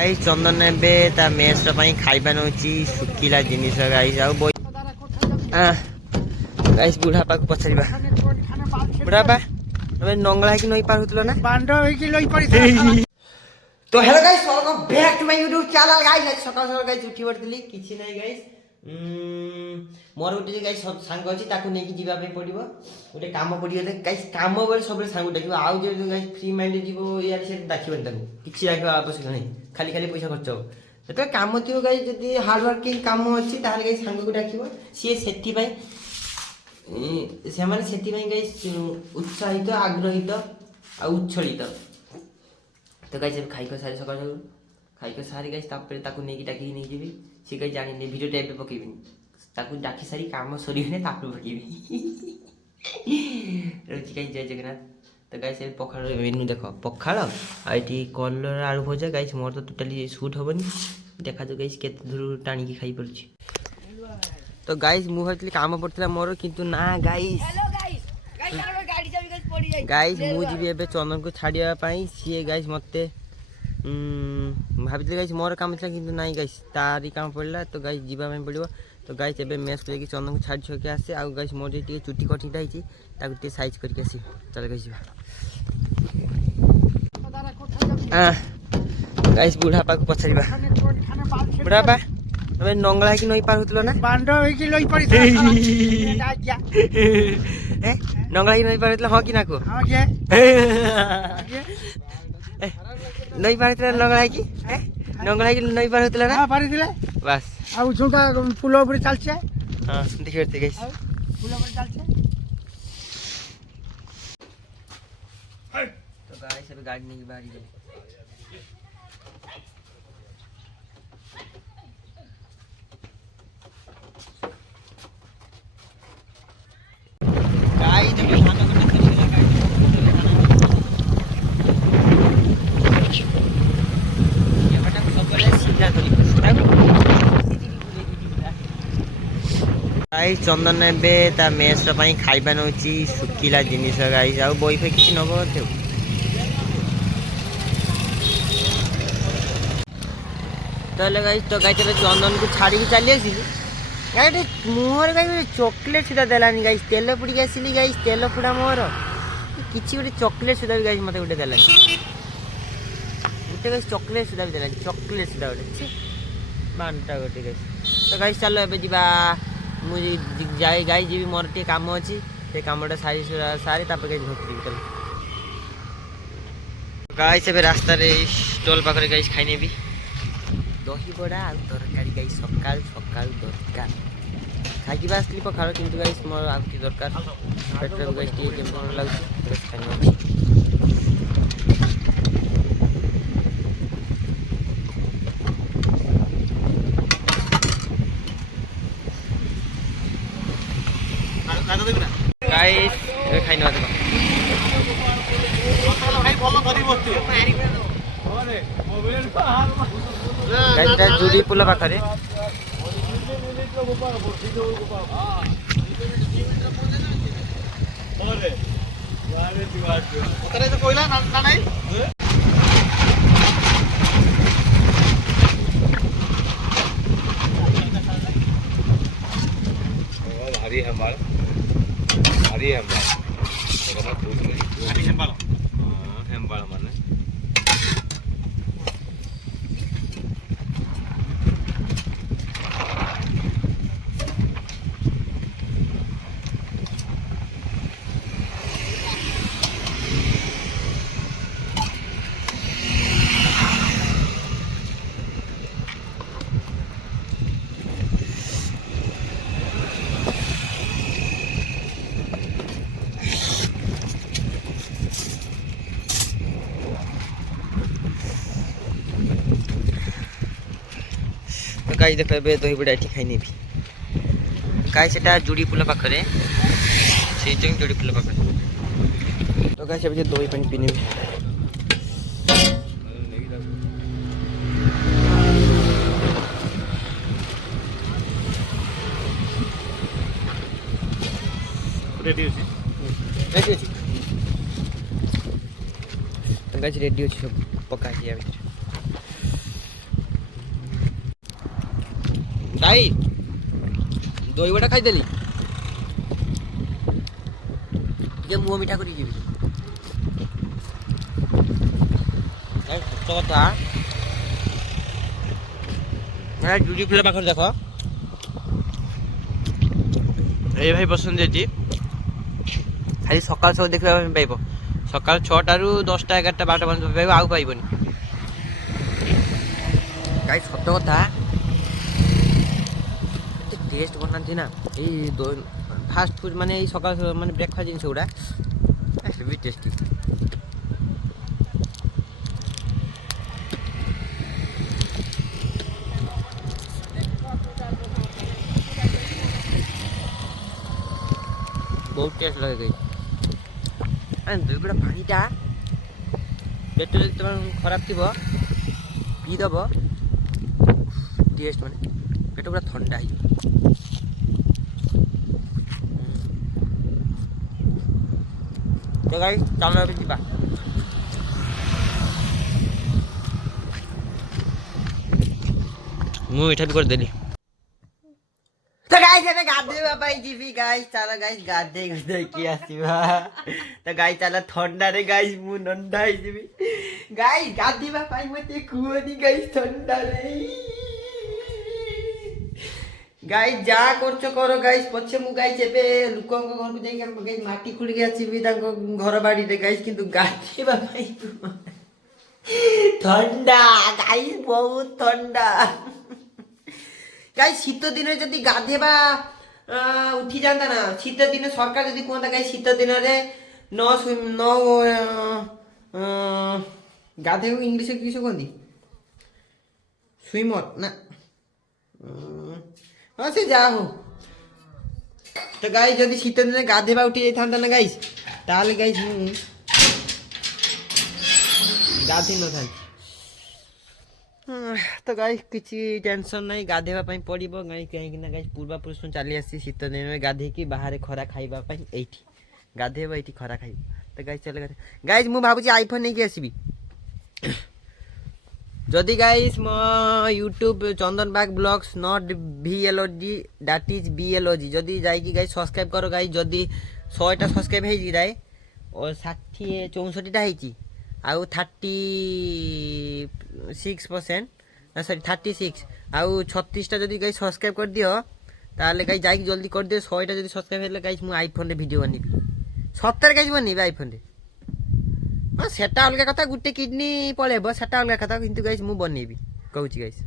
Guys चंदन एबे ता mess ପାଇଁ ଖାଇବା ନଉଛି ଶୁଖିଲା ଜିନିଷ ଗାଇस ଆଉ गाइस बुढ़ा पाक पछरिबा बुढ़ा बा तबे नंगला कि नई पार होतलो ना बांडो कि लई पड़ी तो hello guys welcome back to my YouTube channel guys आज सकाळ सकाळ गाइस उठी पड़तली किछि नै गाइस मोर उठी गाइस सांग अछि ताकू नै कि जीवा पे पड़िबो ओटे काम पड़ियो गाइस काम बेल सब सांग डाकिबो आउ जे गाइस फ्री माइंड जीवो यार से डाकिबन ताकू किछि डाकिबो आवश्यक नै खाली खाली पैसा खर्च हो तो काम थियो गाइस जदी हार्ड वर्किंग काम अछि ताले गाइस सांग को डाकिबो सी सेति भाई से माने सेति भाई गाइस उत्साहित आग्रहित आ उच्छलित तो गाइस अब खाई को सारी सकाळ खाई को सारी गाइस तापर ताकू नेकी डाकी नै जेबी से गाइस जानि ने वीडियो टाइप पे पकेबिनी ताकू डाकी सारी काम सरी ने तापर पकेबी रोजी गाइस जय जगन्नाथ तो गाइस ए पखाळ मेनू देखो पखाळ आ एठी कलर आलू भजा गाइस मोर तो टोटली शूट होबनी देखा जो गाइस केते दूर टाणी की खाई परछि तो गाइस मु हतली काम पड़तला मोर किंतु ना गाइस हेलो गाइस गाइस गाड़ी चाबी गाइस पड़ी जाई गाइस मु जीबी एबे चंदन को छाडिया पई सीए गाइस मते भाबितले गाइस मोर काम छला किंतु नाही गाइस तारी काम पड़ला तो गाइस जीवा में पड़िबो तो गाइस एबे मेस पे कि चंदन को छाडी छके आसे आ गाइस मोर जे चुटी कटिंग दाइची ताकू ते साइज करके आसी चल गाइस जीवा गाइस बुढ़ा पाक पछरिबा बुढ़ा बा तबे नंगला कि नई पार होतलो ना बांडो कि लई पड़ी नंगला कि नई पार होतलो ह कि ना को हां के नई पार होतलो नंगला कि नंगला कि नई पार होतलो ना हां पारी दिले बस आ झुका फुलो ऊपर चलछे हां देखिरते गाइस फुलो ऊपर चलछे तो गाइस अब गाड़ी नहीं बारी गई गाइस जब खाना करना चलेगा ये बटा सब बोले सीधा तरीके से गाइस चंदन एबे ता मेस ପାଇଁ ଖାଇବା ନଉଛି ଶୁଖିଲା ଜିନିଷ ଗାଇस ଆଉ ବହି ଫେ କିଛି ନବ थे तो गाइस चंदन को छाड़ी चली आसी गाइस मुहर गाइस चॉकलेट सुधा देलानी गाइस तेल पुड़ी आसिली गाइस तेल पुड़ा मोर किछि गोटे चॉकलेट सुधा भी गाइस मते गोटे देलानी गोटे गाइस चॉकलेट सुधा भी देलानी चॉकलेट सुधा गोटे बांटा गोटे गाइस तो गाइस चलो एबे जीवा मु जाई गाइस जीवी मोर टे काम अछि ते कामटा सारी सारी तापर गाइस भक्ति चल गाइस एबे रास्ता रे स्टॉल पाखरे गाइस खाइ नेबी दही बड़ा आ तरकारी गाइस सकाल सकाल दरकार खाई बासली पखाड़ किंतु गाइस मोर आ की दरकार पेट्रोल गाइस टी के मन लागछ बस खाइ गाइस ए खाइ न दे भाई भलो करी बस्तु अरे मोबाइल गाइस जुड़ी पुला पाखरे भारी हमार हेम्बाल माने गाइस देख एबे दही बड़ा एठी खाइ नेबी गाइस एटा जुड़ी पुला पाखरे से जुड़ी पुला पाखरे तो गाइस एबे दही पानी पी नेबी रेडी अछि गाइस रेडी अछि सब पका दिया भीतर ଭାଇ ଦହିବଟା ଖାଇଦେଲି ଟିକେ ମୁହଁ ମିଠା କରିକି ଯିବି। ଭାଇ ସତ କଥା ଜୁଡ଼ି ଫୁଲ ପାଖରେ ଦେଖ ଏଇ ଭାଇ ବସନ୍ତି ଏଠି ଖାଲି ସକାଳ ସବୁ ଦେଖିବା ପାଇଁ ପାଇବ। ସକାଳ 6ଟାରୁ 10ଟା 11ଟା 12ଟା ପର୍ଯ୍ୟନ୍ତ ପାଇବ, ଆଉ ପାଇବନି। ଗାଈ ସତ କଥା ଏତେ ଟେଷ୍ଟ ବନାନ୍ତି ନା ଏଇ ଫାଷ୍ଟ ଫୁଡ୍ ମାନେ ଏଇ ସକାଳ ମାନେ ବ୍ରେକଫାଷ୍ଟ ଜିନିଷ ଗୁଡ଼ା ହେଭି ଟେଷ୍ଟି। ବହୁତ ଟେଷ୍ଟ ଲାଗେ ଗାଈ। ଦୁଇଗୁଡ଼ା ପାଣିଟା ପେଟ ଯଦି ତମେ ଖରାପ ଥିବ ପିଇଦବ ଟେଷ୍ଟ ମାନେ ପେଟ ପୁରା ଥଣ୍ଡା ହେଇଯିବ। ତ ଗାଈ ଚାଲ ଏବେ ଯିବା। ମୁଁ ଏଇଟା ବି କରିଦେଲି। ତ ଗାଇସ୍ ଏବେ ଗାଧେଇବା ପାଇଁ ଯିବି ଗାଇସ୍। ଚାଲ ଗାଇସ୍ ଗାଧେଇକି ଆସିବା। ତ ଗାଈ ଚାଲ ଥଣ୍ଡାରେ ଗାଇସ୍ ମୁଁ ନଣ୍ଡା ହେଇଯିବି। ଗାଈ ଗାଧେଇବା ପାଇଁ ମତେ କୁହନି ଗାଇସ୍ ଥଣ୍ଡାରେ। ଗାଈ ଯାହା କରୁଛ କର ଗାଇସ୍, ପଛେ ମୁଁ ଗାଇସ୍ ଏବେ ଲୋକଙ୍କ ଘରକୁ ଯାଇକି ଗାଈ ମାଟି ଖୋଳିକି ଆସିବି ତାଙ୍କ ଘର ବାଡ଼ିରେ ଗାଇସ୍, କିନ୍ତୁ ଗାଧେଇବା ପାଇଁ ଥଣ୍ଡା ଗାଇସ୍ ବହୁତ ଥଣ୍ଡା। ଗାଈ ଶୀତ ଦିନରେ ଯଦି ଗାଧେଇବା ଉଠି ଯାଆନ୍ତା ନା, ଶୀତ ଦିନ ସରକାର ଯଦି କୁହନ୍ତା ଗାଈ ଶୀତ ଦିନରେ ଗାଧେଇବାକୁ ଇଂଲିଶ କିସ କୁହନ୍ତି ସୁଇମର ନା ହଁ ସେ ଯାହା ହଉ। ତ ଗାଈ ଯଦି ଶୀତ ଦିନରେ ଗାଧେଇବା ଉଠି ଯାଇଥାନ୍ତା ନା ଗାଈ, ତାହେଲେ ଗାଈ ମୁଁ ଗାଧେଇ ନଥାନ୍ତି। ତ ଗାଈ କିଛି ଟେନସନ୍ ନାହିଁ, ଗାଧେଇବା ପାଇଁ ପଡ଼ିବ ଗାଈ, କାହିଁକିନା ଗାଈ ପୂର୍ବାପୁରୁଷ ଚାଲି ଆସିଛି ଶୀତ ଦିନରେ ଗାଧେଇକି ବାହାରେ ଖରା ଖାଇବା ପାଇଁ। ଏଇଠି ଗାଧେଇବ ଏଇଠି ଖରା ଖାଇବ। ତ ଗାଈ ଚାଲ ଗାଈ ମୁଁ ଭାବୁଛି ଆଇଫୋନ୍ ନେଇକି ଆସିବି। ଯଦି ଗାଇସ୍ ମୋ YouTube Chandan Bag blogs not VLOG that is BLOG ଯଦି ଯାଇକି ଗାଈ ସବସ୍କ୍ରାଇବ୍ କର ଗାଈ। ଯଦି 100ଟା ସବସ୍କ୍ରାଇବ୍ ହେଇଛି ଗାଈ ଓ 64ଟା ହେଇଛି ଆଉ 36% ନା ସରି 36 ଆଉ 36ଟା ଯଦି ଗାଈ ସବସ୍କ୍ରାଇବ୍ କରିଦିଅ ତାହେଲେ ଗାଈ ଯାଇକି ଜଲ୍ଦି କରିଦିଅ। 100ଟା ଯଦି ସବସ୍କ୍ରାଇବ୍ ହେଲେ ଗାଈ ମୁଁ ଆଇଫୋନ୍ରେ ଭିଡ଼ିଓ ବନେଇବି। ସତରେ ଗାଈ ବନେଇବି ଆଇଫୋନ୍ରେ। ହଁ ସେଟା ଅଲଗା କଥା, ଗୋଟେ କିଡନୀ ପଳେଇବ ସେଟା ଅଲଗା କଥା, କିନ୍ତୁ ଗାଇସ୍ ମୁଁ ବନେଇବି କହୁଛି ଗାଇସ୍।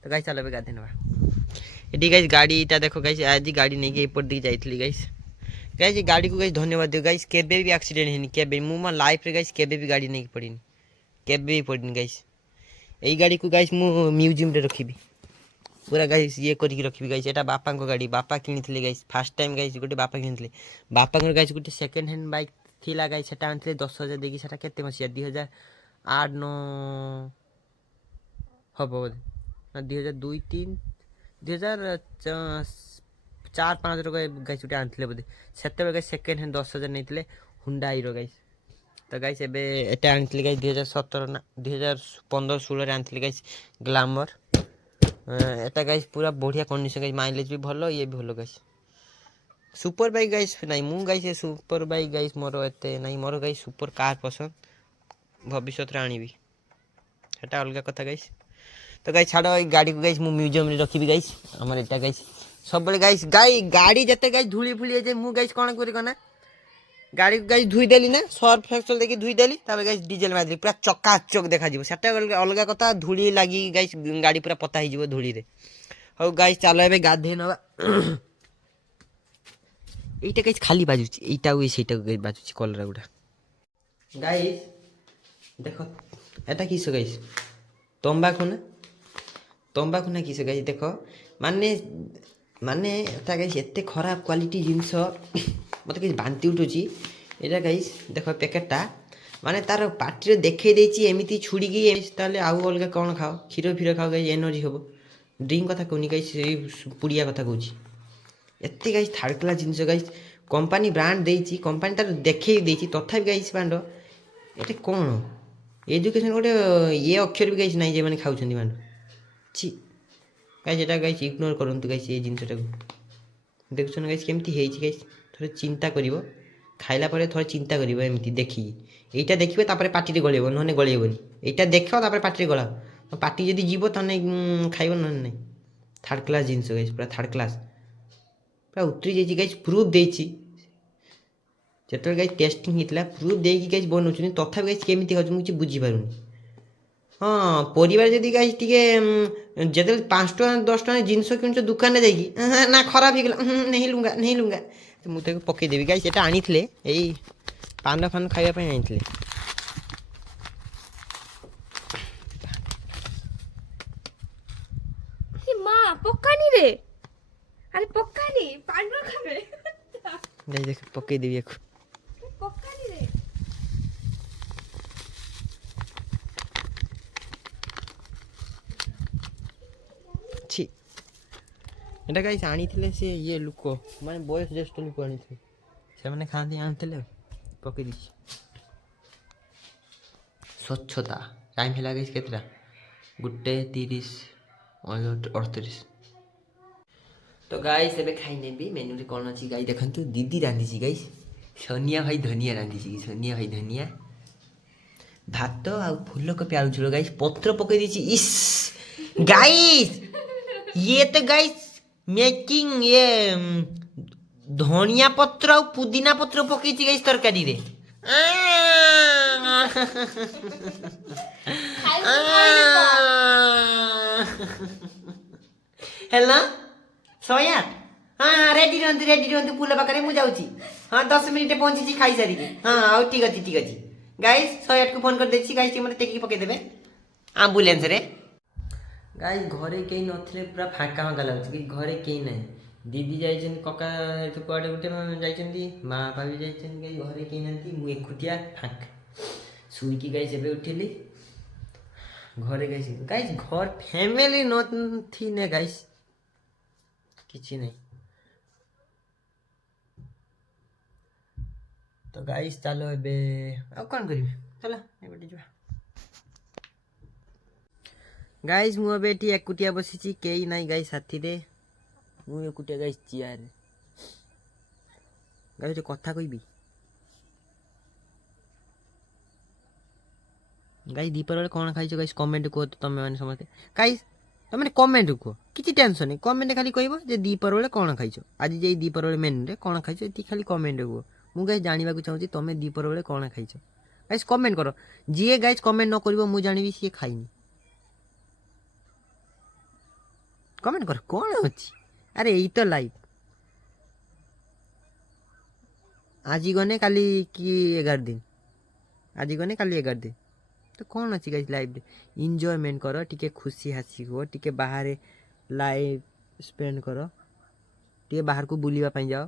ତ ଗାଇସ୍ ଚାଲ ଏବେ ଗାଧେଇ ନେବା। ଏଠି ଗାଇସ୍ ଗାଡ଼ିଟା ଦେଖ ଗାଇସ୍, ଆଜି ଗାଡ଼ି ନେଇକି ଏପଟ ଦେଇକି ଯାଇଥିଲି ଗାଇସ୍। ଗାଇସ୍ ଗାଡ଼ିକୁ ଗାଇସ୍ ଧନ୍ୟବାଦ ଦିଅ ଗାଇସ୍, କେବେ ବି ଆକ୍ସିଡେଣ୍ଟ ହେଇନି କେବେ। ମୁଁ ମୋ ଲାଇଫ୍ରେ ଗାଇସ୍ କେବେ ବି ଗାଡ଼ି ନେଇକି ପଡ଼ିନି, କେବେ ବି ପଡ଼ିନି ଗାଇସ୍। ଏଇ ଗାଡ଼ିକୁ ଗାଇସ୍ ମୁଁ ମ୍ୟୁଜିୟମ୍ରେ ରଖିବି, ପୁରା ଗାଇସ୍ ଇଏ କରିକି ରଖିବି ଗାଇସ୍। ଏଇଟା ବାପାଙ୍କ ଗାଡ଼ି, ବାପା କିଣିଥିଲେ ଗାଇସ୍ ଫାର୍ଷ୍ଟ ଟାଇମ୍ ଗାଇସ୍, ଗୋଟେ ବାପା କିଣିଥିଲେ। ବାପାଙ୍କର ଗାଇସ୍ ଗୋଟେ ସେକେଣ୍ଡ ହ୍ୟାଣ୍ଡ ବାଇକ୍ ଥିଲା ଗାଈ, ସେଟା ଆଣିଥିଲେ 10,000 ଦେଇକି। ସେଟା କେତେ ମସିହା 2008 9 ହବ ବୋଧେ ନା 2002 3 2004 5 ଗାଈ ଗୋଟେ ଆଣିଥିଲେ ବୋଧେ। ସେତେବେଳେ ଗାଈ ସେକେଣ୍ଡ ହ୍ୟାଣ୍ଡ 10,000 ନେଇଥିଲେ ହୁଣ୍ଡା ହିରୋ ଗାଈ। ତ ଗାଈସ୍ ଏବେ ଏଟା ଆଣିଥିଲି ଗାଈ 2017 ନା 2015 16ରେ ଆଣିଥିଲି ଗାଈସ୍ ଗ୍ଲାମର। ଏଟା ଗାଈସ୍ ପୁରା ବଢ଼ିଆ କଣ୍ଡିସନ୍ ଗାଈ, ମାଇଲେଜ୍ ବି ଭଲ, ଇଏ ବି ଭଲ ଗାଈସ୍। ସୁପର ବାଇକ୍ ଗାଇସ୍ ନାଇଁ, ମୁଁ ଗାଇସ୍ ସୁପର ବାଇକ୍ ଗାଇସ୍ ମୋର ଏତେ ନାଇଁ। ମୋର ଗାଇସ୍ ସୁପର କାର୍ ପସନ୍ଦ, ଭବିଷ୍ୟତରେ ଆଣିବି, ସେଟା ଅଲଗା କଥା ଗାଇସ୍। ତ ଗାଇସ୍ ଛାଡ଼, ଏଇ ଗାଡ଼ିକୁ ଗାଇସ୍ ମୁଁ ମ୍ୟୁଜିୟମ୍ରେ ରଖିବି ଗାଇସ୍। ଆମର ଏଟା ଗାଇସ୍ ସବୁବେଳେ ଗାଇସ୍ ଗାଡ଼ି ଯେତେ ଗାଇସ୍ ଧୂଳି ଫୁଳି ହେଇଯାଏ, ମୁଁ ଗାଇସ୍ କ'ଣ କରେ କନା ଗାଡ଼ିକୁ ଗାଇସ୍ ଧୋଇଦେଲି ନା, ସର୍ଫ ଏକ୍ସେଲ୍ ଦେଇକି ଧୋଇଦେଲି, ତାପରେ ଗାଇସ୍ ଡିଜେଲ୍ ମାରିଦେଲି, ପୁରା ଚକାଚକ୍ ଦେଖାଯିବ। ସେଟା ଅଲଗା କଥା, ଧୂଳି ଲାଗି ଗାଇସ୍ ଗାଡ଼ି ପୁରା ପତା ହେଇଯିବ ଧୂଳିରେ। ହଉ ଗାଇସ୍ ଚାଲ ଏବେ ଗାଧେଇ ନେବା। এইটা গাইস খালি বাজুଛି, এইটা ওই সেইটাକୁ গাইস বাজୁଛି କଲରା ଗୁଡ଼ା। ଗାଇସ୍ ଦେଖ এটা কিস গাইস, ତମ୍ବାଖୁ ନା ତମ୍ବାଖୁ ନା କିସ ଗାଇସ୍ ଦେଖ, ମାନେ ମାନେ এটা ଗାଇସ୍ ଏତେ ଖରାପ କ୍ୱାଲିଟି ଜିନିଷ ମୋତେ କିଛି ବାନ୍ତି ଉଠୁଛି। ଏଇଟା ଗାଇସ୍ ଦେଖ ପ୍ୟାକେଟଟା, ମାନେ ତାର ପାଟିରେ ଦେଖେଇ ଦେଇଛି ଏମିତି ଛୁଡ଼ିକି। ତାହେଲେ ଆଉ ଅଲଗା କ'ଣ ଖାଅ, କ୍ଷୀର ଫୀର ଖାଅ ଗାଇସ୍, ଏନର୍ଜି ହେବ। ଡ୍ରିଙ୍କ କଥା କହୁନି ଗାଇସ୍, ଏଇ ପୁଡ଼ିଆ କଥା କହୁଛି। ଏତେ ଗାଇସ୍ ଥାର୍ଡ଼ କ୍ଲାସ୍ ଜିନିଷ ଗାଇସ୍, କମ୍ପାନୀ ବ୍ରାଣ୍ଡ ଦେଇଛି, କମ୍ପାନୀ ତାର ଦେଖେଇ ଦେଇଛି, ତଥାପି ଗାଇସ୍ ମାଣ୍ଡ ଏଟା କ'ଣ ଏଜୁକେସନ୍ ଗୋଟେ ଇଏ ଅକ୍ଷର ବି ଗାଇସ୍ ନାହିଁ, ଯେଉଁମାନେ ଖାଉଛନ୍ତି ମାଣ୍ଡ। ଛି ଗାଇସ୍ ଏଟା ଗାଇସ୍ ଇଗ୍ନୋର କରନ୍ତୁ ଗାଇସ୍ ଏ ଜିନିଷଟାକୁ ଦେଖୁଛ ନା ଗାଇସ୍ କେମିତି ହେଇଛି ଗାଇସ୍ ଥରେ ଚିନ୍ତା କରିବ ଖାଇଲା ପରେ ଥରେ ଚିନ୍ତା କରିବ ଏମିତି ଦେଖିକି ଏଇଟା ଦେଖିବେ ତାପରେ ପାଟିରେ ଗଳେଇବ ନହେଲେ ଗଳେଇବନି ଏଇଟା ଦେଖ ତାପରେ ପାଟିରେ ଗଳାଅ ପାଟି ଯଦି ଯିବ ତାହେଲେ ଖାଇବ ନହେଲେ ନାହିଁ ଥାର୍ଡ଼ କ୍ଲାସ୍ ଜିନିଷ ଗାଇସ୍ ପୁରା ଥାର୍ଡ଼ କ୍ଲାସ୍ ପୁରା ଉତରି ଯାଇଛି ଗାଇସ୍ ପ୍ରୁଫ୍ ଦେଇଛି ଯେତେବେଳେ ଗାଇସ୍ ଟେଷ୍ଟିଂ ହେଇଥିଲା ପ୍ରୁଫ୍ ଦେଇକି ଗାଇସ୍ ବନଉଛନ୍ତି ତଥାପି ଗାଇସ୍ କେମିତି ଖାଉଛି ମୁଁ କିଛି ବୁଝିପାରୁନି ହଁ ପରିବାର ଯଦି ଗାଇସ୍ ଟିକେ ଯେତେବେଳେ 5 ଟଙ୍କା 10 ଟଙ୍କା ଜିନିଷ କିଣୁଛ ଦୋକାନରେ ଯାଇକି ନା ଖରାପ ହେଇଗଲା ନେଇ ଲୁଙ୍ଗା ମୁଁ ତାକୁ ପକେଇଦେବି ଗାଇସ୍ ଏଟା ଆଣିଥିଲେ ଏଇ ପାନ ଫାନ ଖାଇବା ପାଇଁ ଆଣିଥିଲେ মা পকানি রে আরে পকানি পান খাবে ଗାଇସ୍ ଦେଖ ପକେଇଦେବି ୟାକୁ পকানি রে ছি এটা ଗାଇସ୍ ଆଣିଥିଲେ ସେ ଇଏ ଲୋକ ମାନେ ବୟସ ଜ୍ୟେଷ୍ଠ ଲୋକ ଆଣିଥିଲେ ସେମାନେ ଖାଆନ୍ତି ଆଣିଥିଲେ ଆଉ ପକେଇ ଦେଇଛି ସ୍ୱଚ୍ଛତା ଟାଇମ୍ ହେଲା ଗାଇସ୍ କେତେଟା 1:30 ତ ଗାଇସ୍ ଏବେ ଖାଇ ନେବି ମେନୁରେ କ'ଣ ଅଛି ଗାଈ ଦେଖନ୍ତୁ ଦିଦି ରାନ୍ଧିଛି ଗାଇସ୍ ସୋନିଆ ଭାଇ ଧନିଆ ରାନ୍ଧିଛି ସୋନିଆ ଭାଇ ଧନିଆ ଭାତ ଆଉ ଫୁଲକୋବି ଆଳୁ ଝୋଳ ଗାଇସ୍ ପତ୍ର ପକେଇ ଦେଇଛି ଇସ୍ ଗାଇସ୍ ଇଏ ତ ଗାଇସ୍ मेकिंग ये धनिया पत्र और पुदीना पत्र पकई गाइस तरकारी रे हेलो 108 हाँ रेडी रहतु पुल पाखे मुझे जाऊँगी हाँ 10 मिनिट पहुँची खाई सारी हाँ आउ ठीक अच्छे गाइस 108 को फोन कर देछि गाइस टी मते टेकी पकई देबे एम्बुलेंस रे गाइस घरे कहीं नथिले पूरा फाँका फाँका लाଗୁଛି कि घरे कहीं नहीं दीदी जाइछन कका तो कुआडे गुटे जाइछन्ती माँ बापा भी जाइछन गाइस घरे कहीं नथी मु एकुटिया फाँका सुईकी गाइस एबे उठिली घरे गाइस घर फैमिली नथी ने गाइस किछि नहीं तो गाइस चलो एबे आ कोन करिवे चलो एबे जिबा गाइस मु अब एटी एकुटिया बसिची केही नाइ गाइस साथी रे मु एकुटिया गाइस चियार गाइस कथा कहबी गाइस दीपर बेले कोन खाइছো गाइस कमेंट को तमे माने समझते गाइस तमे कमेंट को किछि टेंशन नहीं कमेंट खाली कहबो जे दीपर बेले कोन खाइছো आज जे दीपर बेले मेनू रे कोन खाइছো एती खाली कमेंट को मु गाइस जानिबा को चाहूची तमे दीपर बेले कोन खाइছো गाइस कमेंट करो जे गाइस कमेंट न करबो मु जानिबी से खाइनी कमेंट कर कौन अच्छी अरे यही तो लाइव आज गने काली कि 11 दिन आज गने काली 11 दिन तो कौन अच्छी गाइस लाइव एंजॉयमेंट करो टिके खुशी हासी हो टिके बाहर लाइव स्पेंड करो टिके बाहर को बुलिबा पई जाओ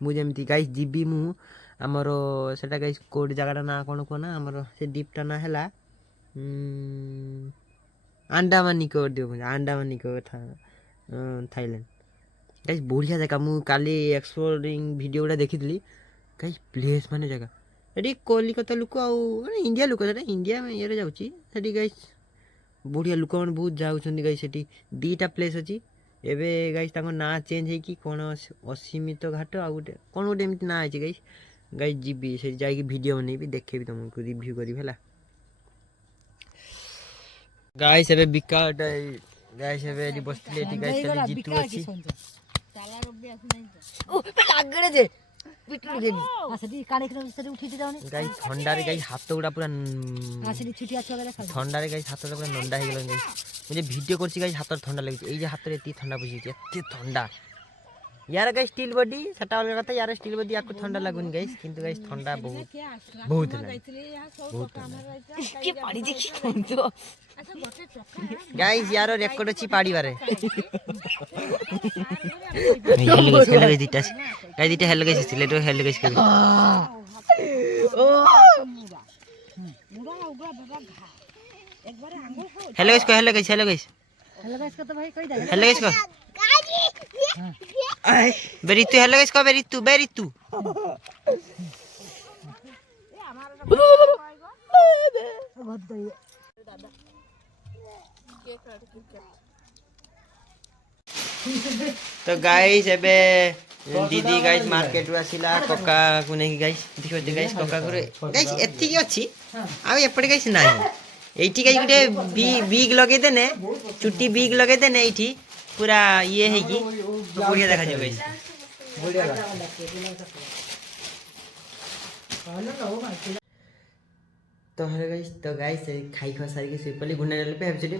मु जेमती गाइस जीबी मु हमर सेटा गाइस कोड जगह ना कोन को ना हमर से दीपटा ना हैला अंडमान निकोबार था थाईलैंड गाइस बढ़िया जगह मु काली एक्सप्लोरिंग वीडियो गुडा देखितली गाइस प्लेस माने जगह एडी कोलकाता लोक आ इंडिया लोक इंडिया में ये जाउची सेठी गाइस बढ़िया लोक मन बहुत जाउछन्ती गाइस सेठी दीटा प्लेस अछि एबे गाइस ताको ना चेंज हे कि कोन असीमित घाट आ गुटे कोन गुटे एमति ना अछि गाइस गाइस जीबी से जाई कि वीडियो बनेबी देखेबी तुमको रिव्यू करी हैला गाइस एबे बिकाट गाइस एबे एडी बसले एटी गाइस खाली जीतू अछि ताला रब्बे आसु नै ओ लागड़े जे पिटलु देबी आसेदी काने के से उठी जाउनी गाइस ठंडा रे गाइस हाथ गुडा पूरा आसेदी छुटी आछो गला खा ठंडा रे गाइस हाथ पूरा नंडा हे गेलन गाइस मुझे वीडियो करछि गाइस हाथ ठंडा लागि ए जे हाथ रे एती ठंडा बसि एते ठंडा यार गाइस स्टील बॉडी सेटा अलग कथा यार स्टील बॉडी आको ठंडा लागुनी गाइस किंतु गाइस ठंडा बहुत बहुत के पाड़ी देखि कोन तो गाइस यार रेकॉर्ड अछि पाड़ी बारे हेलो गाइस दिटा हेलो गाइस सिलेट हेलो गाइस कर हेलो गाइस को हेलो गाइस हेलो गाइस का तो भाई कहि दे हेलो गाइस को बेरी तू हेलो गाइस को बेरी तू তো গাইস ଏବେ ଦିଦି ଗାଇସ୍ ମାର୍କେଟରୁ ଆସିଲା କକାକୁ ନେଇକି ଗାଇସ୍ ଦେଖିପାରୁଛ ଗାଇସ୍ କକାକୁ ଗାଇସ୍ ଏତିକି ଅଛି ଆଉ ଏପଟେ ଗାଇସ୍ ନାହିଁ ଏଇଠି ଗାଇସ୍ ଗୋଟେ ବିଗ୍ ଲଗେଇଦେନେ ଚୁଟି ବିଗ୍ ଲଗେଇଦେନେ ଏଇଠି ପୁରା ଇଏ ହେଇକି ବଢିଆ ଦେଖାଯିବ ଗାଇସ୍ ତ ହେଲେ ଗାଇସ୍ ଖାଇ ଖୁଆ ସାରିକି ଶୋଇପଡ଼ିଲି ଗୁଣ୍ଡ ନେଲେ ଭାବିଥିଲି